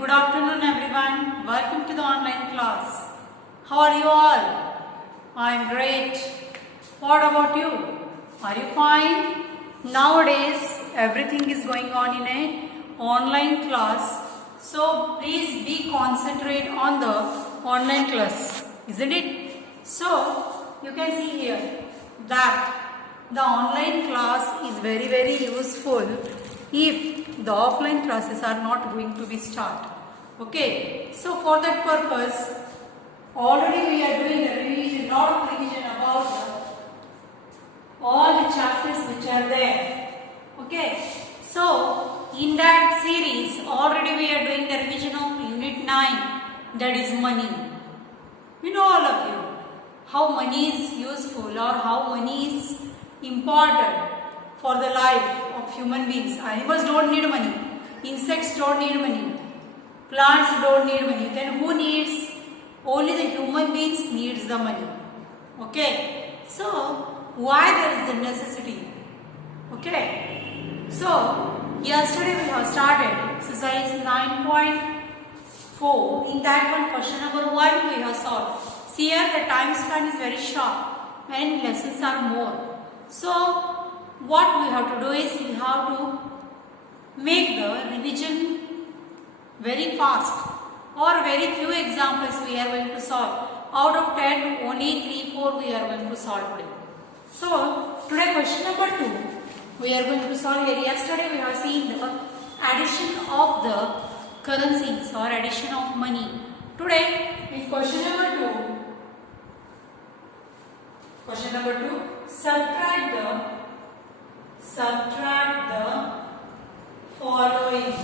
Good afternoon everyone. Welcome to the online class. How are you all? I am great. What about you? Are you fine? Nowadays everything is going on in a online class. So please be concentrate on the online class. Isn't it? So you can see here that the online class is very useful if the offline classes are not going to be start. Okay, so for that purpose already we are doing a revision, lot of revision about all the chapters which are there. Okay, so in that series already we are doing the revision of unit 9, that is money. You know all of you how money is useful or how money is important for the life of human beings. Animals don't need money, insects don't need money, plants don't need money. Then who needs? Only the human beings needs the money. Okay, so why there is a necessity? Okay, so yesterday we have started exercise 9.4. In that one, question number 1 we have solved. See here the time span is very short and lessons are more. So what we have to do is we have to make the revision very fast, or very few examples we are going to solve. Out of 10 only 3-4 we are going to solve today. So today question number 2 we are going to solve here. Yesterday we have seen the addition of the currencies or addition of money. Today in question number 2 subtract the following.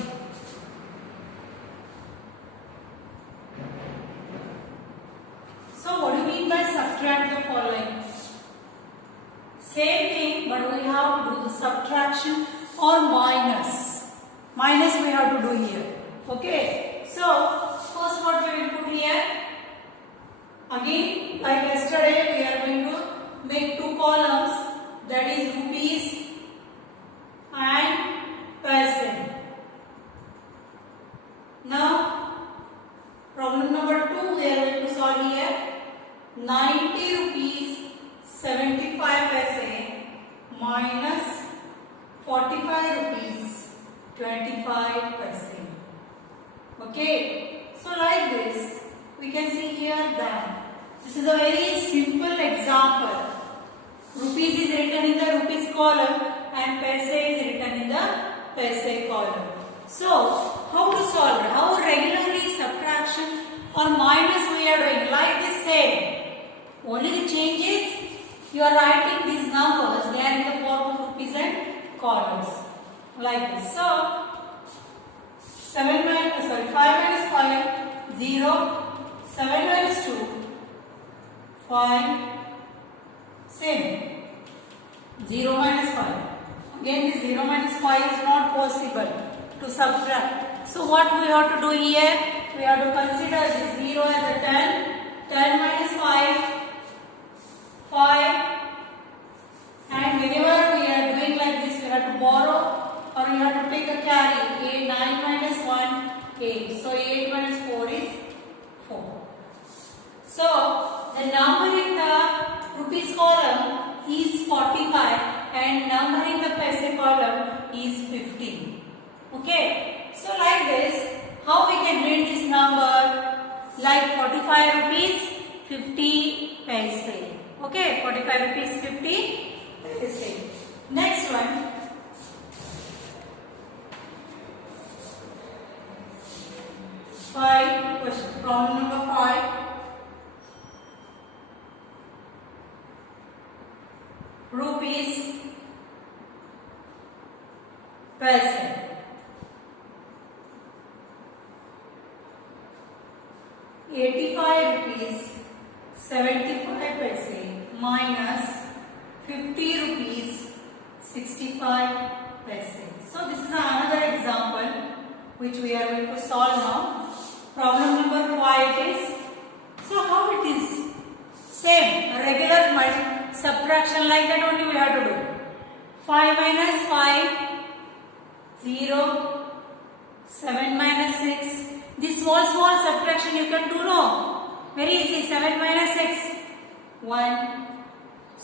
So what do you mean by subtract the following? Same thing, but we have to do the subtraction or minus. Minus we have to do here. Okay. So first what we will put here? Again, like yesterday, we are going to make 2 columns, that is rupees and paise. Now, problem number 2 we are going to solve here. 90 rupees 75 paise minus 45 rupees 25 paise. Okay, so like this we can see here that this is a very simple example. Rupees is written in the rupees column and paise is written in the paise column. So how to solve it? How regularly subtraction or minus we are doing? Like this same. Only the change is you are writing these numbers, they are in the form of rupees and columns. Like this. So 5 minus 5, 0. 7 minus 2, 5. Same. 0 minus 5. Again this 0 minus 5 is not possible to subtract. So what we have to do here? We have to consider this 0 as a 10. 10 minus 5, 5. And whenever we are doing like this, we have to borrow or we have to take a carry. 8, 9 minus 1, 8. So 8 minus 4 is 4. So the number in the rupees column is 45 and number in the paise column is 50. Okay. So like this, how we can read this number? Like 45 rupees 50 paise. Okay, 45 rupees 50 paise. Next one. Problem number 5. Rupees paise. 85 rupees 75 paise minus 50 rupees 65 paise. So this is another example which we are going to solve now. Problem number 5 is, so how it is? Same, regular subtraction like that only we have to do. 5 minus 5, 0. 7 minus 6, small subtraction you can do, no? Very easy. 7 minus 6, 1.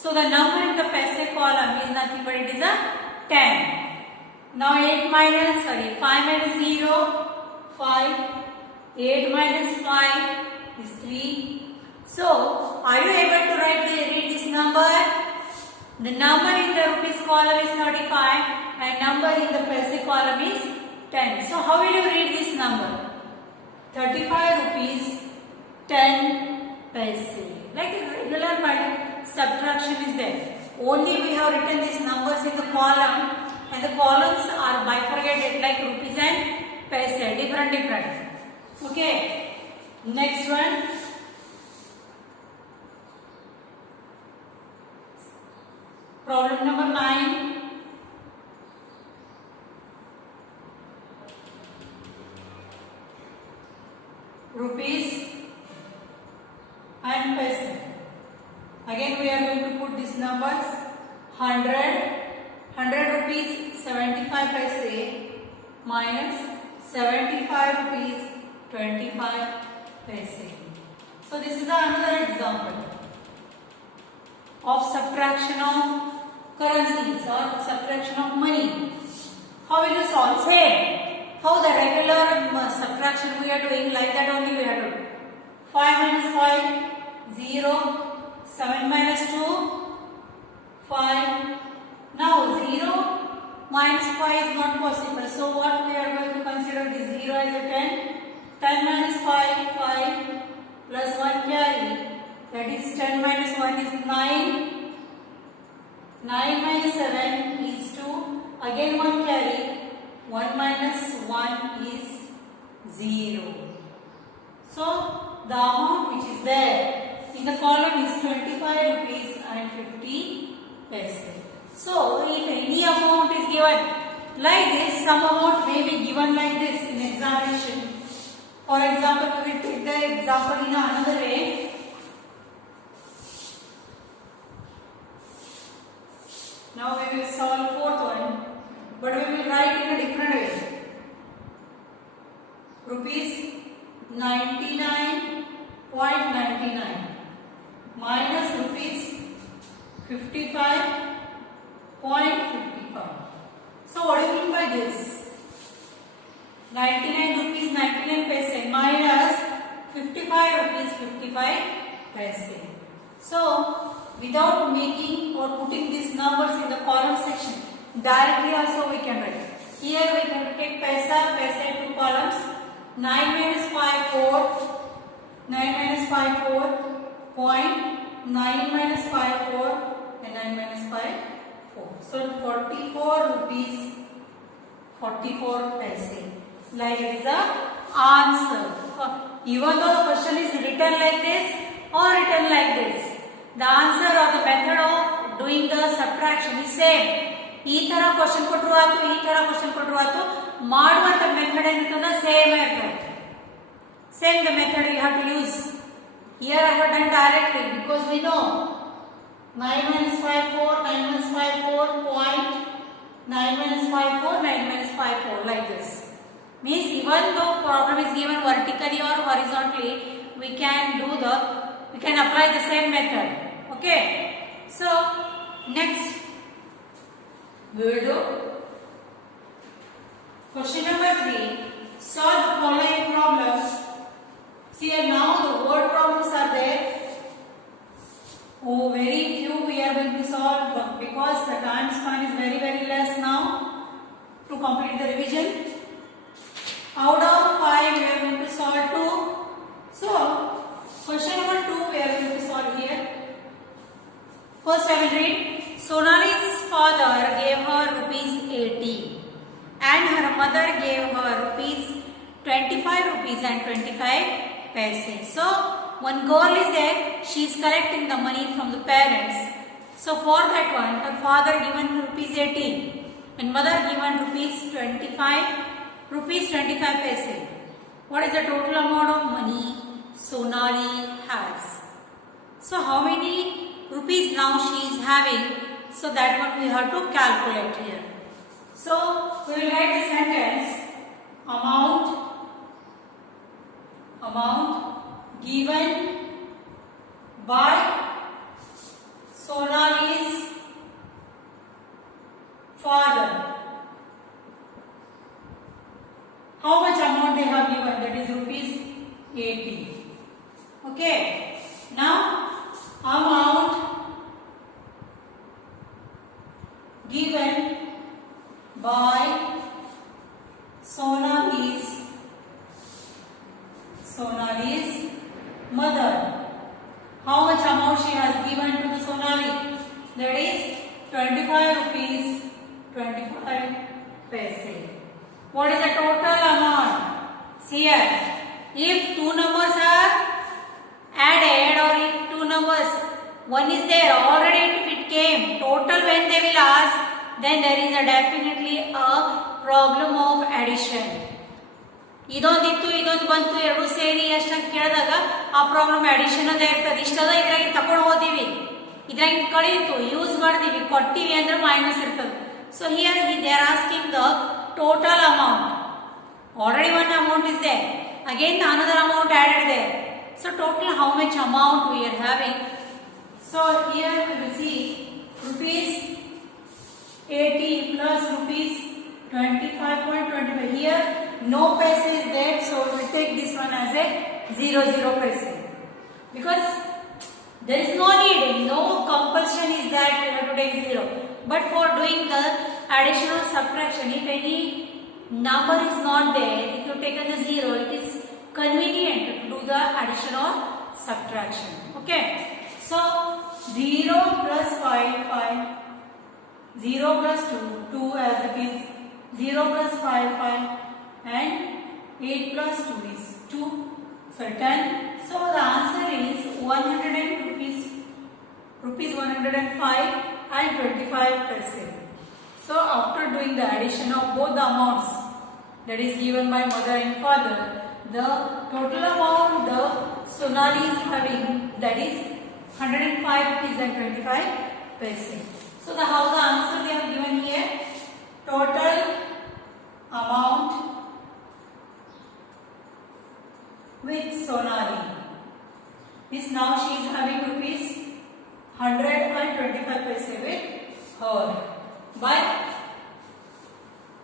So the number in the paise column is nothing but it is a 10. Now 5 minus 0, 5. 8 minus 5 is 3. So, are you able to read this number? The number in the rupees column is 35 and number in the paise column is 10. So, how will you read this number? 35 rupees 10 paise. Like a regular subtraction is there. Only we have written these numbers in the column and the columns are bifurcated like rupees and paise, different. Okay, next one. Problem number 9. Rupees and paise. Again we are going to put these numbers. 100 rupees 75 paise minus 75 rupees 25 paise. So this is another example of subtraction of currencies or subtraction of money. How will you solve? Same. How the regular subtraction we are doing, like that only we are doing. 5 minus 5, 0. 7 minus 2, 5. Now 0 minus 5 is not possible. So what we are going to consider this 0 as a 10. 10 minus 5, 5 plus 1 carry. That is 10 minus 1 is 9. 9 minus 7 is 2. Again 1 carry. 1 minus 1 is 0. So the amount which is there in the column is 25 rupees and 50 paise. So if any amount is given like this, some amount may be given like this in examination. For example, we will take the example in another way. Now we will solve fourth one, but we will write in a different way. Rupees 99.99 minus rupees 55.55. So what do you mean by this? 99 rupees 99 paise minus 55 rupees 55 paise. So without making or putting these numbers in the column section, directly also we can write. Here we can take paise 2 columns. 9 minus 5 4, 9 minus 5 4, point 9 minus 5 4 and 9 minus 5 4. So 44 rupees 44 paise. Like it is the answer. Even though the question is written like this or written like this, the answer or the method of doing the subtraction is same. ಈ ತರ question ಕೊಟ್ಟರು ಆಯ್ತು, ಈ ತರ question ಕೊಟ್ಟರು ಆಯ್ತು, ಮಾಡುವಂತ method ಏನಿರ್ತದ ಸೇಮ್ ಇರ್ತದೆ. Same the method you have to use. Here I have done directly because we know 9 minus 5 4, 9 minus 5 4, point 9 minus 5 4, 9 minus 5 4 like this. Means even though problem is given vertically or horizontally, we can apply the same method. Okay. So next we will do question number 3. Solve the following problems. See here now the word problems are there. Oh, very few we are going to solve because the time span is very less now to complete the revision. Out of 5 we are going to solve 2. So question number 2 we are going to solve here. First I will read. Sonali's father gave her rupees 80 and her mother gave her rupees 25 rupees and 25 paise. So one girl is there, she is collecting the money from the parents. So for that one, her father given rupees 80 and mother given rupees 25 paise. What is the total amount of money Sonali has? So how many rupees now she is having? So that one we have to calculate here. So we will write the sentence. Amount amount given by Sonali's father. How much amount they have given? That is rupees 80. Okay. Now amount given by Sonali's mother. How much amount she has given to the Sonali? That is 25 rupees 25 paise. What is the total amount? See here, if two numbers are added or if two numbers, one is there already, if it came total when they will ask, then there is a definitely a problem of addition. ಇದೊಂದಿತ್ತು ಇದೊಂದು ಬಂತು ಎರಡು ಸೇರಿ ಅಷ್ಟಂತ ಕೇಳಿದಾಗ ಆ problem addition ಅದೇ ಇರ್ತದೆ. ಇಷ್ಟದ ಇದ್ರಾಗ ತಗೊಂಡು ಹೋದಿವಿ, ಇದ್ರಾಗ ಕಳೀತು ಯೂಸ್ ಮಾಡಿದೀವಿ, ಕೊಟ್ಟಿವಿ ಅಂದ್ರೆ ಮೈನಸ್ ಇರ್ತದೆ. So here they are asking the total amount. Already one amount is there, again another amount added there. So total how much amount we are having? So here we will see rupees 80 plus rupees 25.25. Here no paise is there, so we will take this one as a 00 paise because there is no need, no compulsion is that we have to take 0. But for doing the addition or subtraction, if any number is not there, if you take the 0, it is convenient to do the addition or subtraction. Okay. So 0 plus 5, 5. 0 plus 2, 2 as it is. 0 plus 5, 5. And 8 plus 2 is 2. So 10. So the answer is 100 rupees 105 and 25 paise. So after doing the addition of both the amounts that is given by mother and father, the total amount the Sonali is having, that is 105 rupees and 25 paise. So how the answer they have given here? Total amount with Sonali. This now she is having rupees 125 paise with her. By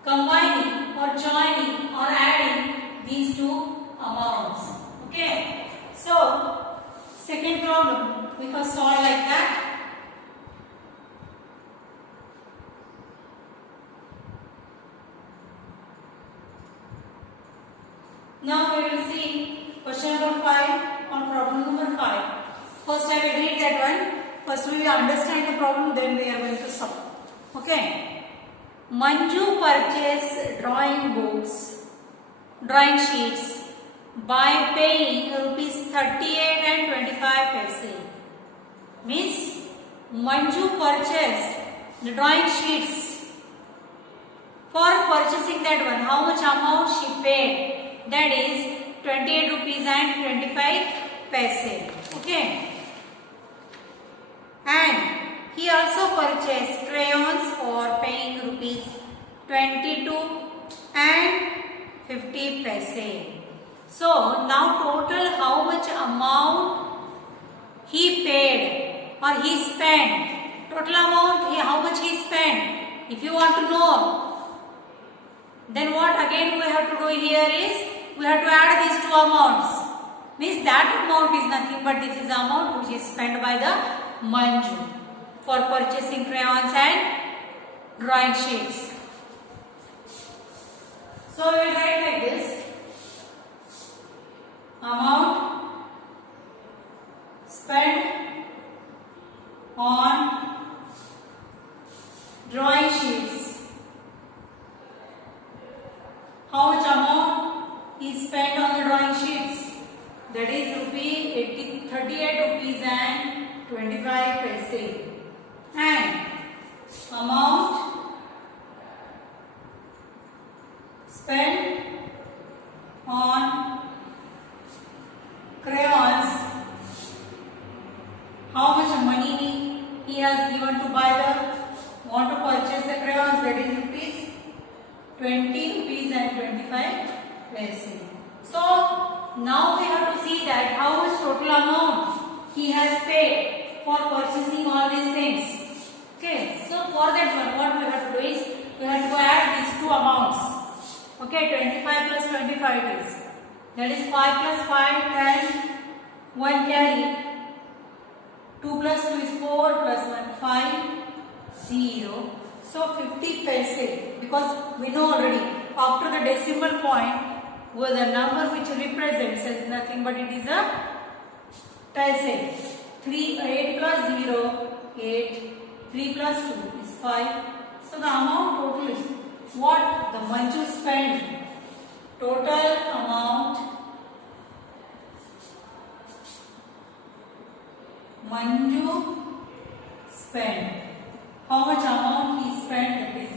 combining or joining or adding these two amounts. Okay. So second problem we can solve like that. Now we will see question number 5 on problem number 5. First I will read that one. First we will understand the problem, then we are going to solve. Okay. Manju purchased drawing sheets by paying rupees 38 and 25 paise. Means Manju purchased the drawing sheets. For purchasing that one, how much amount she paid? That is 28 rupees and 25 paise. Okay. And he also purchased crayons for paying rupees 22 and 50 paise. So now total how much amount he paid or he spent? Total amount how much he spent? If you want to know, then what again we have to do here is we have to add these two amounts. Means that amount is nothing but this is the amount which is spent by the Manju for purchasing crayons and drawing sheets. So we will write like this: amount spent on drawing sheets. How much amount is spent on the drawing sheets? That is 38 rupees and 25 paise. And amount spent on crayons. How much money he has given to buy the want to purchase the crayons? That is rupees 20 rupees and 25 paise. So now we have to see that how much total amount he has paid for purchasing all these things. Okay, so for that one, what we have to do is we have to add these two amounts. Okay, 25 plus 25 it is. That is 5 plus 5, 10, 1 carry. 2 plus 2 is 4 plus 1, 5, 0. So 50 paise, because we know already after the decimal point, well, the number which represents is nothing but it is a paise. 8 plus 0, 8. 3 plus 2 is 5. So the amount total is what the Manju spent. Total amount Manju spent. How much amount he spent? That is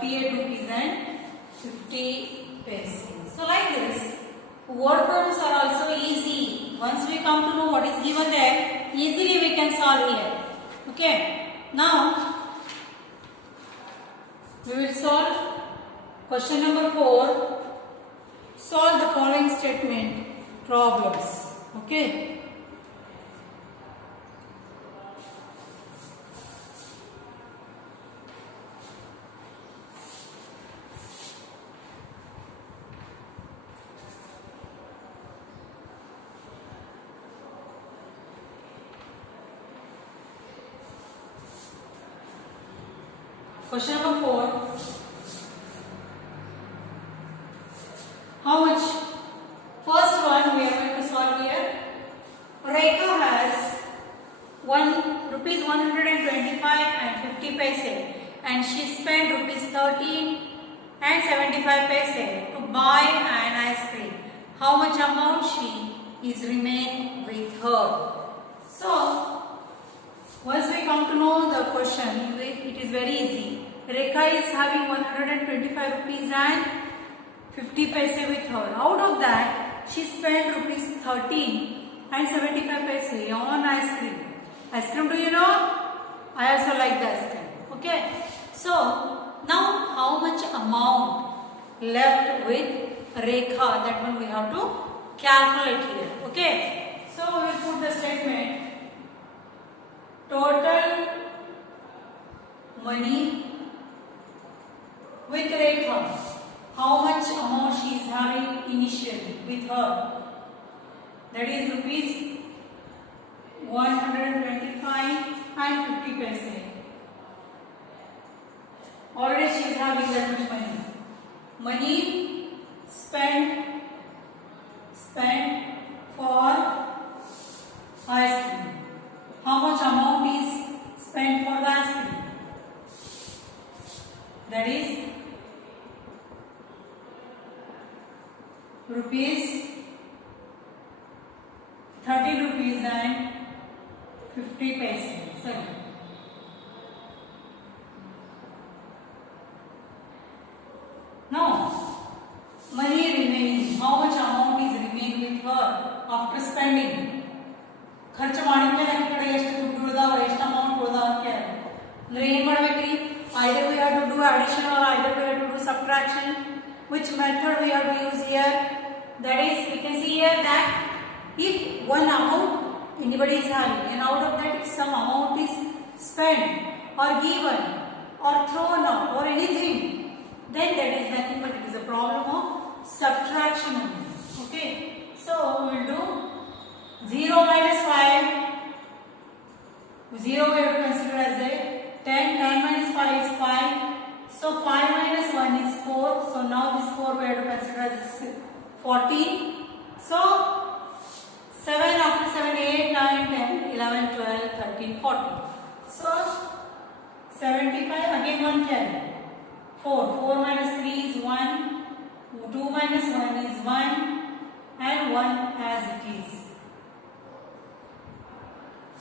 58 rupees and 50 paise. So like this, word problems are also easy. Once we come to know what is given there, easily we can solve here. Okay. Now we will solve question number 4. Solve the following statement problems. Okay. Question number 4. How much? First one we are going to solve here. Rekha has rupees 125 and 50 paise, and she spent rupees 13 and 75 paise to buy an ice cream. How much amount she is remain with her? So once we come to know the question, it is very easy. Rekha is having 125 rupees and 50 paise with her. Out of that, she spent rupees 13 and 75 paise on ice cream. Ice cream, do you know? I also like the ice cream. Okay. So now how much amount left with Rekha? That one we have to calculate here. Okay. So we will put the statement. Total money with Rekha. How much amount she is having initially with her? That is rupees 125 and 50 paise. Already she is having that much money. Money spent for ice cream. How much amount is spent for the ice cream? That is rupees 30 rupees and 50 paise. Sorry. Now, money remaining. How much amount is remaining with her after spending? ಖರ್ಚು ಮಾಡಿದ್ಮೇಲೆ ಈ ಕಡೆ ಎಷ್ಟು ದುಡ್ಡು ಉಳಿದಾವ, ಎಷ್ಟು amount ಉಳಿದಾವ ಅಂತ ಕೇಳಿ ಅಂದ್ರೆ ಏನು ಮಾಡಬೇಕ್ರಿ? Either we have to do addition or either we have to do subtraction. Which method we have to use here? That is, we can see here that if one amount anybody is having, and out of that if some amount is spent or given or thrown out or anything, then that is nothing but it is a problem of subtraction only. Okay. So we will do 0 minus 5. 0 we have to consider as a 10. 10 minus 5 is 5. So 5 minus 1 is 4. So now this 4 we have to consider as 14. So 7 after 7, 8, 9, 10, 11, 12, 13, 14. So 75 again 1 carry. 4. 4 minus 3 is 1. 2 minus 1 is 1. And 1 as it is.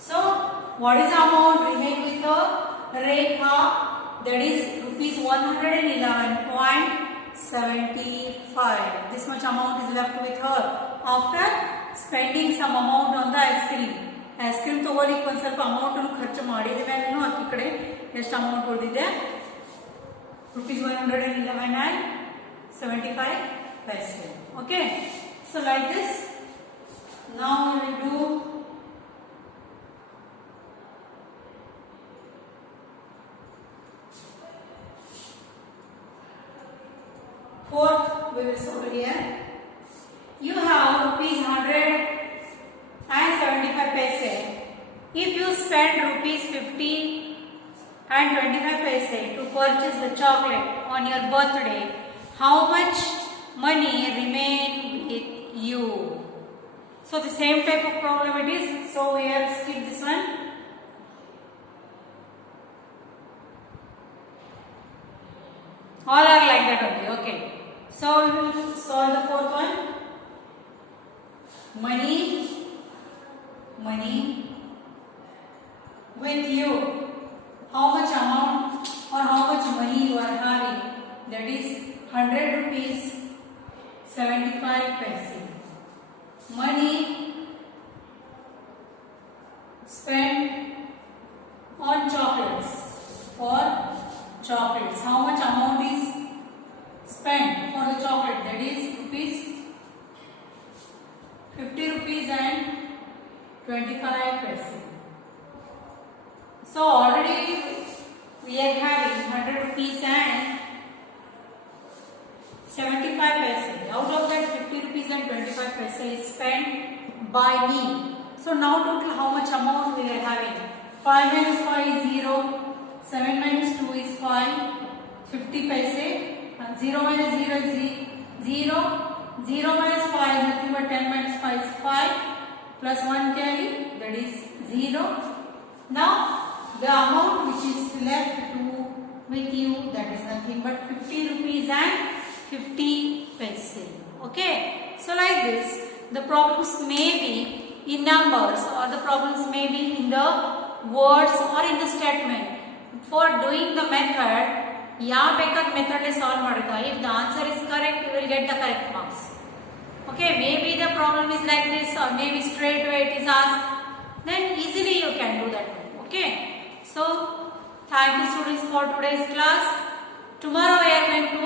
So what is the amount remain with the Rekha? That is rupees 111.75. This much amount is left with her after spending some amount on the ice cream. Ice cream ತಗೊಳ್ಳಿಕ್ಕೆ ಒಂದು ಸ್ವಲ್ಪ amount ಅನ್ನು ಖರ್ಚು ಮಾಡಿದ ಮೇಲೂ ಅಕ್ಕಿ ಕಡೆ ಎಷ್ಟು ಅಮೌಂಟ್ ಉಳಿದಿದೆ? rupees 111.75. paise. Okay, so like this. Now we will do fourth. We will solve here. You have rupees 175 paise. If you spend rupees 50 and 25 paise to purchase the chocolate on your birthday, how much money remain with you? So the same type of problem it is. So we have skip this one. All are like that only. Okay. So we will solve the fourth one. Money with you. How much amount or how much money you are having? That is 100 rupees 75 paise. Money spent on chocolates. For chocolates, how much amount is spent for the chocolate? That is rupees 50 rupees and 25 paise. So already we are having 100 rupees and 75 paise. Out of that 50 rupees and 25 paise is spent by me. So now total how much amount we are having? 5 minus 5 is 0. 7 minus 2 is 5. 50 paise. And 0 minus 0 is 0. 0 minus 5 is nothing but 10 minus 5 is 5. Plus 1 carry, that is 0. Now the amount which is left to with you, that is nothing but 50 rupees and 50 paise. Okay. So like this, the problems may be in numbers or the problems may be in the words or in the statement. For doing the method, ಯಾವ ಬೇಕಾದ method solve ಮಾಡುತ್ತಾ. If the answer is correct, you will get the correct marks. Okay, maybe the problem is like this or maybe straight away it is asked. Then easily you can do that. Okay. So thank you students for today's class. Tomorrow we are going to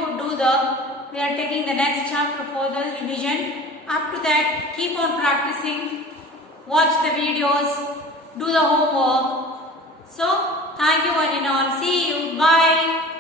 we are taking the next chapter for the revision. Up to that, keep on practicing, watch the videos, do the homework. So thank you one and all. See you. Bye.